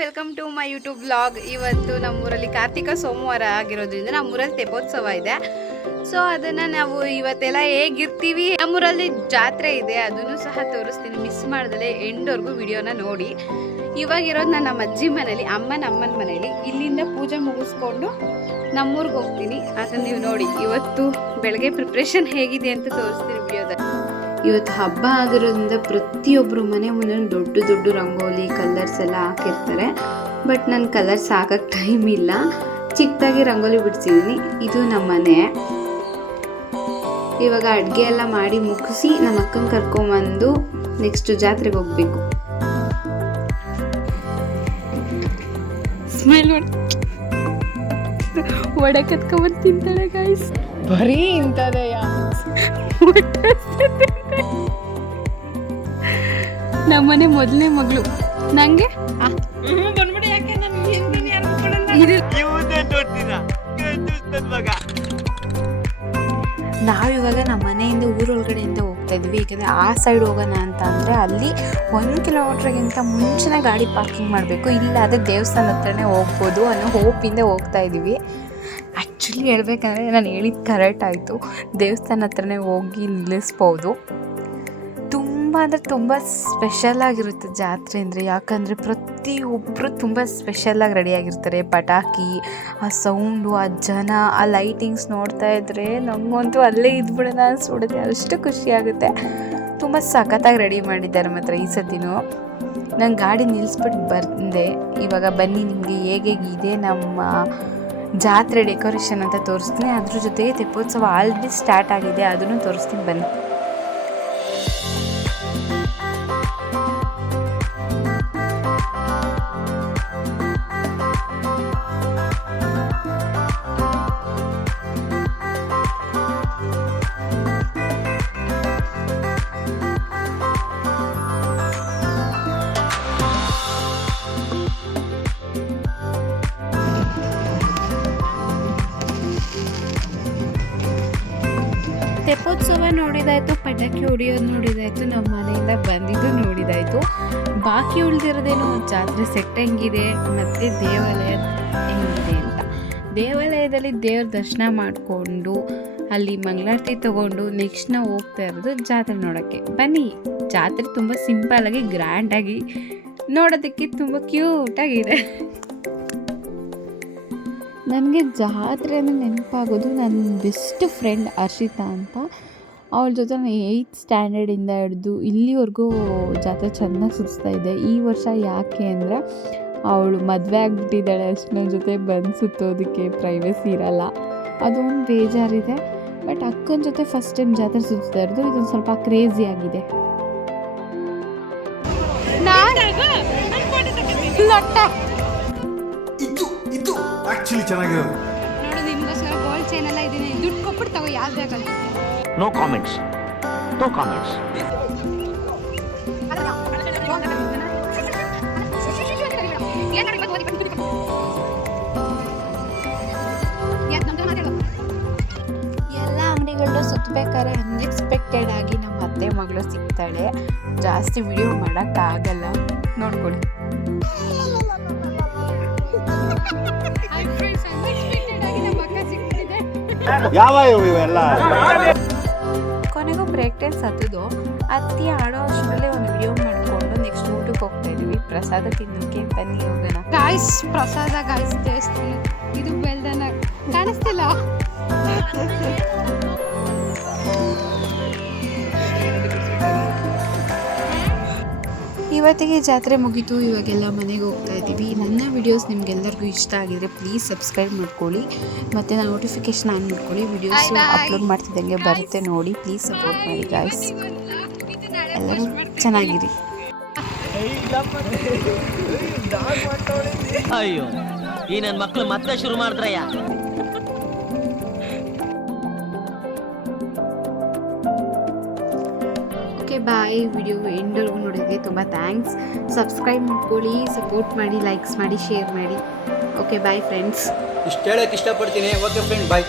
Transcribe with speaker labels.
Speaker 1: Welcome to my YouTube blog ಇವತ್ತು ನಮ್ಮೂರಲ್ಲಿ ಕಾರ್ತಿಕ ಸೋಮವಾರ ಆಗಿರೋದ್ರಿಂದ ನಮ್ಮೂರಲ್ಲಿ ತೆಪ್ಪೋತ್ಸವ ಇದೆ. ಸೊ ಅದನ್ನು ನಾವು ಇವತ್ತೆಲ್ಲ ಹೇಗಿರ್ತೀವಿ? ನಮ್ಮೂರಲ್ಲಿ ಜಾತ್ರೆ ಇದೆ. ಅದನ್ನು ಸಹ ತೋರಿಸ್ತೀನಿ. ಮಿಸ್ ಮಾಡ್ದಲೆ ಎಂಡ್ವರೆಗೂ ವಿಡಿಯೋನ ನೋಡಿ. ಇವಾಗಿರೋದು ನಾನು ನಮ್ಮ ಅಜ್ಜಿ ಮನೇಲಿ, ಅಮ್ಮನ ಅಮ್ಮನ ಮನೇಲಿ. ಇಲ್ಲಿಂದ ಪೂಜೆ ಮುಗಿಸ್ಕೊಂಡು ನಮ್ಮೂರಿಗೆ ಹೋಗ್ತೀನಿ. ಅದನ್ನು ನೀವು ನೋಡಿ. ಇವತ್ತು ಬೆಳಗ್ಗೆ ಪ್ರಿಪ್ರೇಷನ್ ಹೇಗಿದೆ ಅಂತ ತೋರಿಸ್ತೀನಿ ವಿಡಿಯೋದಲ್ಲಿ. ಇವತ್ತು ಹಬ್ಬ ಆಗಿರೋದ್ರಿಂದ ಪ್ರತಿಯೊಬ್ಬರು ಮನೆ ಮುಂದೆ ದೊಡ್ಡ ದೊಡ್ಡ ರಂಗೋಲಿ ಕಲರ್ಸ್ ಎಲ್ಲ ಹಾಕಿರ್ತಾರೆ. ಬಟ್ ನನ್ನ ಕಲರ್ಸ್ ಹಾಕಕ್ಕೆ ಟೈಮ್ ಇಲ್ಲ. ಚಿಕ್ಕದಾಗಿ ರಂಗೋಲಿ ಬಿಡ್ಸಿದ್ದೀನಿ ಇದು ನಮ್ಮ ಮನೆ ಇವಾಗ ಅಡುಗೆ ಎಲ್ಲ ಮಾಡಿ ಮುಗಿಸಿ ನಮ್ಮ ಅಕ್ಕನ ಕರ್ಕೊಂಬಂದು ನೆಕ್ಸ್ಟ್ ಜಾತ್ರೆಗೆ ಹೋಗ್ಬೇಕು. ಸ್ಮೈಲ್ ಮಾಡಿ. ವಡೆ ಕತ್ಕೊಂಬಂದು ತಿಂತಾಳೆ ಗಾಯ್ಸ್
Speaker 2: ಬರೀ ಇಂಥದೆಯ
Speaker 1: ನಮ್ಮನೆ ಮೊದಲನೇ ಮಗಳು. ನಂಗೆ?
Speaker 2: ಬಂದ್ಬಿಡಿ ಯಾಕೆ? ನಾನು ಹಿಂದಿನ ಯಾರು ಕೊಡಲ್ಲ
Speaker 1: ನಾವಿವಾಗ ನಮ್ಮ ಮನೆಯಿಂದ ಊರೊಳಗಡೆಯಿಂದ ಹೋಗ್ತಾ ಇದ್ವಿ ಏಕೆಂದರೆ ಆ ಸೈಡ್ ಹೋಗೋಣ ಅಂತ ಅಂದರೆ ಅಲ್ಲಿ ಒಂದು ಕಿಲೋಮೀಟ್ರಿಗಿಂತ ಮುಂಚೆನೇ ಗಾಡಿ ಪಾರ್ಕಿಂಗ್ ಮಾಡಬೇಕು. ಇಲ್ಲಾದರೆ ದೇವಸ್ಥಾನ ಹತ್ರನೇ ಹೋಗ್ಬೋದು ಅನ್ನೋ ಹೋಪಿಂದ ಹೋಗ್ತಾ ಇದ್ದೀವಿ. ಆ್ಯಕ್ಚುಲಿ ಹೇಳ್ಬೇಕಂದ್ರೆ ನಾನು ಹೇಳಿದ್ದು ಕರೆಕ್ಟ್ ಆಯ್ತು. ದೇವಸ್ಥಾನ ಹತ್ರನೇ ಹೋಗಿ ನಿಲ್ಲಿಸ್ಬೋದು. ತುಂಬ ಅಂದರೆ ತುಂಬ ಸ್ಪೆಷಲ್ ಆಗಿರುತ್ತೆ ಜಾತ್ರೆ ಅಂದರೆ, ಯಾಕಂದರೆ ಪ್ರತಿಯೊಬ್ಬರು ತುಂಬ ಸ್ಪೆಷಲಾಗಿ ರೆಡಿಯಾಗಿರ್ತಾರೆ ಪಟಾಕಿ, ಆ ಸೌಂಡು ಆ ಜನ, ಆ ಲೈಟಿಂಗ್ಸ್ ನೋಡ್ತಾ ಇದ್ದರೆ ನಮಗಂತೂ ಅಲ್ಲೇ ಇದ್ಬಿಡೋಣ ಅನ್ಸ್ಬಿಡುತ್ತೆ. ಅಷ್ಟು ಖುಷಿಯಾಗುತ್ತೆ ತುಂಬ ಸಖತ್ತಾಗಿ ರೆಡಿ ಮಾಡಿದ್ದಾರೆ ಮಾತ್ರ ಈ ಸತಿನೂ. ನಂಗೆ ಗಾಡಿ ನಿಲ್ಲಿಸ್ಬಿಟ್ಟು ಬಂದೆ. ಇವಾಗ ಬನ್ನಿ ನಿಮಗೆ ಹೇಗೆ ಇದೆ ನಮ್ಮ ಜಾತ್ರೆ ಡೆಕೋರೇಷನ್ ಅಂತ ತೋರಿಸ್ತೀನಿ. ಅದ್ರ ಜೊತೆಗೆ ತೆಪ್ಪೋತ್ಸವ ಆಲ್ರೆಡಿ ಸ್ಟಾರ್ಟ್ ಆಗಿದೆ. ಅದನ್ನು ತೋರಿಸ್ತೀನಿ, ಬನ್ನಿ. ತೆಪ್ಪೋತ್ಸವ ನೋಡಿದಾಯ್ತು, ಪಟಾಕಿ ಹೊಡಿಯೋದು ನೋಡಿದಾಯ್ತು ನಮ್ಮ ಮನೆಯಿಂದ ಬಂದಿದ್ದು ನೋಡಿದಾಯ್ತು. ಬಾಕಿ ಉಳಿದಿರೋದೇನು ಜಾತ್ರೆ ಸೆಟ್ ಹೆಂಗಿದೆ, ಮತ್ತು ದೇವಾಲಯ ಹೆಂಗಿದೆ ಅಂತ. ದೇವಾಲಯದಲ್ಲಿ ದೇವ್ರ ದರ್ಶನ ಮಾಡಿಕೊಂಡು, ಅಲ್ಲಿ ಮಂಗಳಾರತಿ ತಗೊಂಡು ನೆಕ್ಸ್ಟ್ ನಾವು ಹೋಗ್ತಾ ಇರೋದು ಜಾತ್ರೆ ನೋಡೋಕ್ಕೆ. ಬನ್ನಿ, ಜಾತ್ರೆ ತುಂಬ ಸಿಂಪಲ್ಲಾಗಿ ಗ್ರ್ಯಾಂಡಾಗಿ ನೋಡೋದಕ್ಕೆ ತುಂಬ ಕ್ಯೂಟಾಗಿದೆ ನನಗೆ ಜಾತ್ರೆ ನೆನಪಾಗೋದು ನನ್ನ ಬೆಸ್ಟ್ ಫ್ರೆಂಡ್ ಹರ್ಷಿತಾ ಅಂತ. ಅವಳ ಜೊತೆ ನಾನು ಏಯ್ತ್ ಸ್ಟ್ಯಾಂಡರ್ಡಿಂದ ಹಿಡಿದು ಇಲ್ಲಿವರೆಗೂ ಜಾತ್ರೆ ಚೆನ್ನಾಗಿ ಸುತ್ತಾ ಇದ್ದೆ ಈ ವರ್ಷ ಯಾಕೆ ಅಂದರೆ ಅವಳು ಮದುವೆ ಆಗಿಬಿಟ್ಟಿದ್ದಾಳೆ ಅಷ್ಟು ನನ್ನ ಜೊತೆ ಬಂದು ಸುತ್ತೋದಕ್ಕೆ ಪ್ರೈವಸಿ ಇರಲ್ಲ. ಅದೊಂದು ಬೇಜಾರಿದೆ. ಬಟ್ ಅಕ್ಕನ ಜೊತೆ ಫಸ್ಟ್ ಟೈಮ್ ಜಾತ್ರೆ ಸುತ್ತಾ ಇರೋದು ಇದೊಂದು ಸ್ವಲ್ಪ ಕ್ರೇಜಿ ಆಗಿದೆ.
Speaker 3: ಇದು ಇದು ಚೆನ್ನಾಗಿರೋದು.
Speaker 1: ಗೋಲ್ಡ್ ಚೈನ್ ಎಲ್ಲ ಇದೀನಿ ದುಡ್ಡು ಕೊಟ್ಬಿಟ್ಟು ತಗೋ ಯಾವ್ದು ಬೇಕಂತ
Speaker 4: No comments. No comments. ಎಲ್ಲ ಅಂಗಡಿಗಳನ್ನ ಸುತ್ತಬೇಕಾದ್ರೆ ಅನ್ಎಕ್ಸ್ಪೆಕ್ಟೆಡ್ ಆಗಿ ನಮ್ಮ ಅತ್ತೆ ಮಗಳು ಸಿಗ್ತಾಳೆ. ಜಾಸ್ತಿ ವಿಡಿಯೋ ಮಾಡೋಕ್ಕಾಗಲ್ಲ. ನೋಡ್ಕೊಳ್ಳಿ.
Speaker 3: ಯಾವ ಇವೆಲ್ಲ?
Speaker 1: ಕೊನೆಗೂ ಬ್ರೇಕ್ ಡ್ಯಾನ್ಸ್ ಹತ್ತದು ಅತ್ತಿ ಆಡೋ ಅಷ್ಟರಲ್ಲೇ ಒಂದು ವಿಡಿಯೋ ಮಾಡಿಕೊಂಡು ನೆಕ್ಸ್ಟ್ ಊಟಕ್ಕೆ ಹೋಗ್ತಾ ಇದೀವಿ. ಪ್ರಸಾದ ತಿನ್ನೋಕೆ. ಬನ್ನಿ ಹೋಗೋಣ. ಗಾಯ್ಸ್ ಪ್ರಸಾದ ಗಾಯ್ಸ್ ದೇವಸ್ಥಾನ ಇದು ಬೆಲ್ದನ ಕಾಣಿಸ್ತಿಲ್ಲ? ಇವತ್ತಿಗೆ ಜಾತ್ರೆ ಮುಗೀತು. ಇವಾಗೆಲ್ಲ ಮನೆಗೆ ಹೋಗ್ತಾ ಇದ್ದೀವಿ. ನನ್ನ ವಿಡಿಯೋಸ್ ನಿಮ್ಗೆಲ್ಲರಿಗೂ ಇಷ್ಟ ಆಗಿದ್ರೆ ಪ್ಲೀಸ್ ಸಬ್ಸ್ಕ್ರೈಬ್ ಮಾಡ್ಕೊಳ್ಳಿ. ಮತ್ತು ನಾನು ನೋಟಿಫಿಕೇಶನ್ ಆನ್ ಮಾಡ್ಕೊಳ್ಳಿ. ವಿಡಿಯೋಸ್ ಅಪ್ಲೋಡ್ ಮಾಡ್ತಿದ್ದಂಗೆ ಬರುತ್ತೆ ನೋಡಿ. ಪ್ಲೀಸ್ ಸಪೋರ್ಟ್ ಮಾಡಿ ಗಾಯ್ಸ್ ಎಲ್ಲರೂ ಚೆನ್ನಾಗಿರಿ.
Speaker 4: ಅಯ್ಯೋ ಈ ನನ್ನ ಮಕ್ಕಳು ಮತ್ತೆ ಶುರು ಮಾಡಿದ್ರಯ್ಯ?
Speaker 1: ಬಾಯ್. ವಿಡಿಯೋ ಎಂಡ್ವರೆಗೂ ನೋಡಿದ್ವಿ ತುಂಬ ಥ್ಯಾಂಕ್ಸ್ ಸಬ್ಸ್ಕ್ರೈಬ್ ಮಾಡ್ಕೊಳ್ಳಿ ಸಪೋರ್ಟ್ ಮಾಡಿ ಲೈಕ್ಸ್ ಮಾಡಿ ಶೇರ್ ಮಾಡಿ. ಓಕೆ ಬಾಯ್ ಫ್ರೆಂಡ್ಸ್
Speaker 5: ಇಷ್ಟು ಹೇಳಕ್ಕೆ ಇಷ್ಟಪಡ್ತೀನಿ. Okay friend bye